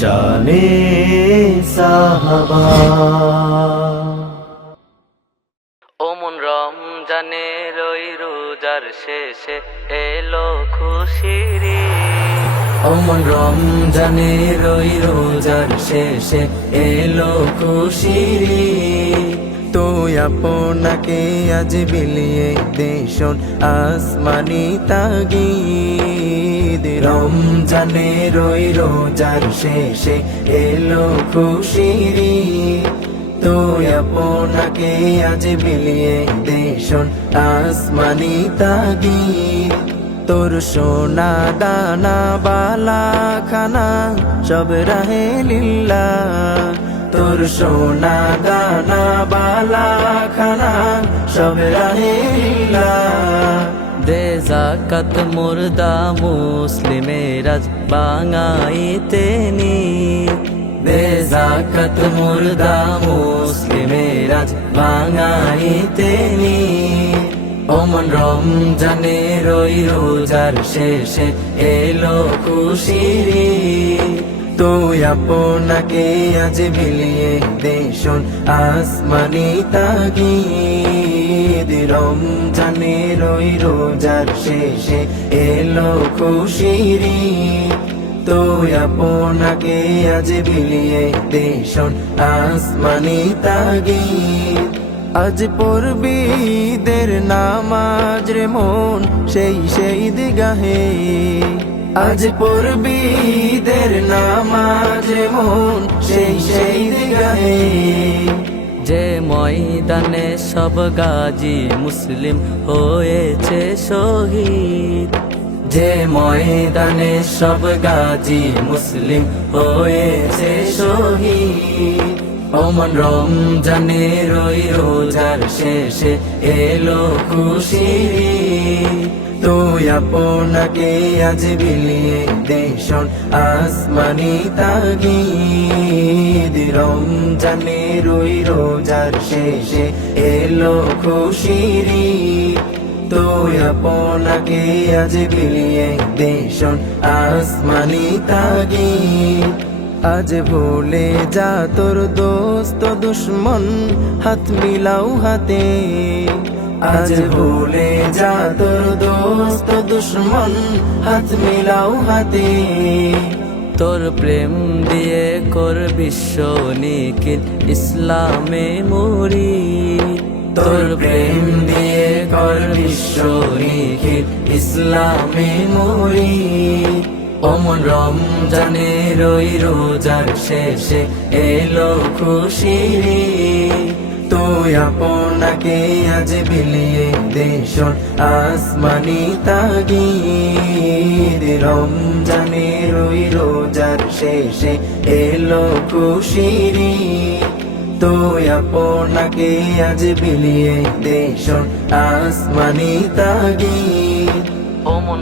শানে সাহাবা। ওমন রমজানের ওই রোজার শেষে এলো খুশির ঈদ। ওমন রমজানের ওই রোজার শেষে এলো খুশির ঈদ। তুই আপনাকে আজ বিলিয়ে দেশন আসমানি তাগিদ। রমজানের ওই রোজার শেষে এলো খুশির ঈদ। তুই আপনাকে আজ বিলিয়ে দেশন আসমানি তাগিদ। তোর সোনা দানা বালা খানা সব রাহে লিল্লাহ। তোর সোনা দানা বালা খানা সব রাহে লিল্লাহ। দে যাকাত মুর্দা মুসলিমের আজ বাঙাইতে নিদ। দে যাকাত মুর্দা মুসলিমের আজ বাঙাইতে নিদ। ওমন রমজানের ওই রোজার শেষে এলো খুশির ঈদ। তুই আপনাকে আজ বিলিয়ে দেশন আসমানি তাগিদ। রমজানের ওই রোজার শেষে এলো খুশির ঈদ। তুই আপনাকে আজ বিলিয়ে দেশন আসমানি তাগিদ। আজ পড়বি ঈদের নামাজ রে মন সেই দিগাহে। আজ পড়বি ঈদের নামাজ রে মন সেই দিগাহে। যে ময়দানে সব গাজী মুসলিম হয়েছে শহীদ। যে ময়দানে সব গাজী মুসলিম হয়েছে শহীদ। ওমন রমজানের ওই রোজার শেষে এলো খুশির ঈদ। তুই আপনাকে আজ বিলিয়ে দেশন আসমানি তাগিদ। রমজানের ওই রোজার শেষে এলো খুশির ঈদ। তুই আপনাকে আজ বিলিয়ে দেশন আসমানি তাগিদ। আজ ভুলে যা তোর দোস্ত দুশ্মন হাত মিলাও হাতে। আজ ভুলে যা তোর দোস্ত দুশ্মন হাত মিলাও হাতে। তোর প্রেম দিয়ে কর বিশ্ব নিখিল ইসলামে মুরিদ। তোর প্রেম দিয়ে কর বিশ্ব নিখিল ইসলামে মুরিদ। ওমন রমজানের ওই রোজার শেষে এলো খুশির ঈদ। তুই আপনাকে আজ বিলিয়ে দেশন আসমানি তাগিদ। রমজানের ওই রোজার শেষে এলো খুশির ঈদ। তুই আপনাকে আজ বিলিয়ে দেশন আসমানি তাগিদ। ওমন